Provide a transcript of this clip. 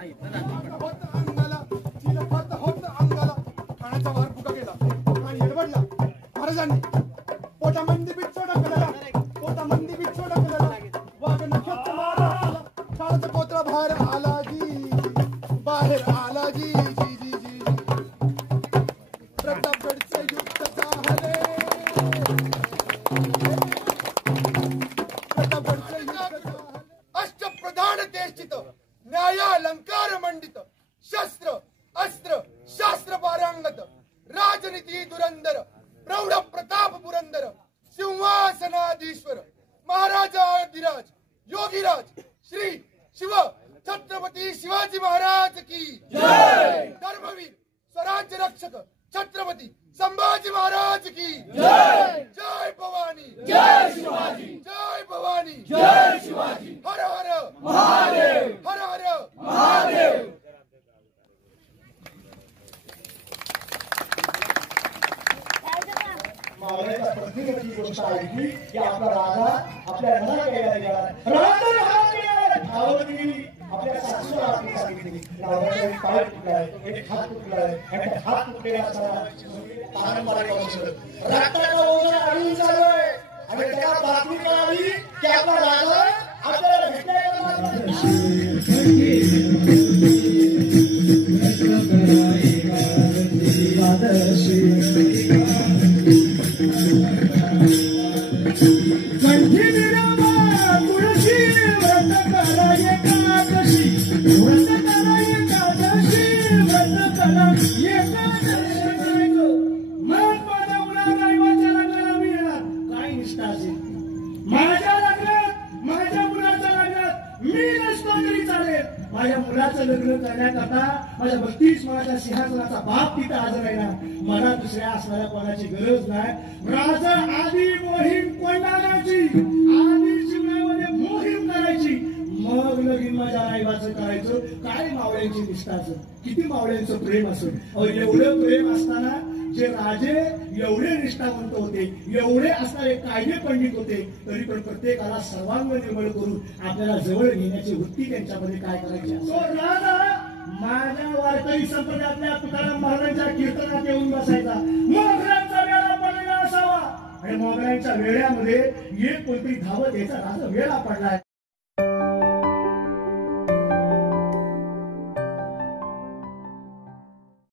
अंगाला चिलखत होत अंगाला खाण्याचा वार फुका केला आणि एडवडला महाराजांनी पोटामंदी बिछोडा केला पोटामंदी बिछोडा केला वाघ नक्षत्र मारा शाळेचा पोत्रा बाहेर आला जी बाहेर आला जी जी जी जी प्रतापगडचे युद्ध झाले प्रतापगडचे युद्ध झाले अष्टप्रधान देशित न्यायालंकार मंडित शस्त्र अस्त्र शास्त्र पारंगत राजनीती धुरंधर प्रौढ प्रताप पुरंदर सिंहासनाधीश्वर महाराजाधिराज योगीराज श्री शिव छत्रपती शिवाजी महाराज की जय धर्मवीर स्वराज्य रक्षक छत्रपती संभाजी महाराज की जय जय भवानी जय शिवाजी जय भवानी जय शिवाजी हर हर महादेव हर हर महादेव मावळ्याच्या प्रत्येकाची गोष्ट ऐकली की आपला राजा आपल्या मनात यायला निघाला आपल्या सासूला आपली सांगितली राजाचा एक पाय तुटलाय एक हात तुटलाय आणि हात तुटलेला असताना पारंपरिक औषध रक्ताचा ओझा अडून चालू आहे आणि त्याला बातमी कळाली की आपला राजा आपल्याला माझ्या मुलाचं लग्न करण्याकरता माझ्या 32 वर्षाच्या सिंहासनाचा बाप तिथे हजर आहे ना मला दुसऱ्या असणाऱ्या कोणाची गरज नाही राजा आधी मोहीम कोंडाळायची आधी जीवनामध्ये मोहीम करायची मग लगीन माझ्या आईबाचं करायचं काय मावळ्यांची निष्ठाचं किती मावळ्यांचं प्रेम असेल एवढं प्रेम असताना जे राजे एवढे निष्ठावंत होते एवढे असणारे कायदे पंडित होते तरी पण प्रत्येकाला सर्वांग निर्मळ करून आपल्याला जवळ घेण्याची वृत्ती त्यांच्यामध्ये काय करायची तो राजा माझ्या वारकरी संप्रदायातल्या तुकाराम महाराजांच्या कीर्तनात येऊन बसायचा मोगऱ्यांचा वेळा पडलेला असावा आणि मोगऱ्यांच्या वेळ्यामध्ये एक कोणतरी धावत यायचा राजा वेळा पडलाय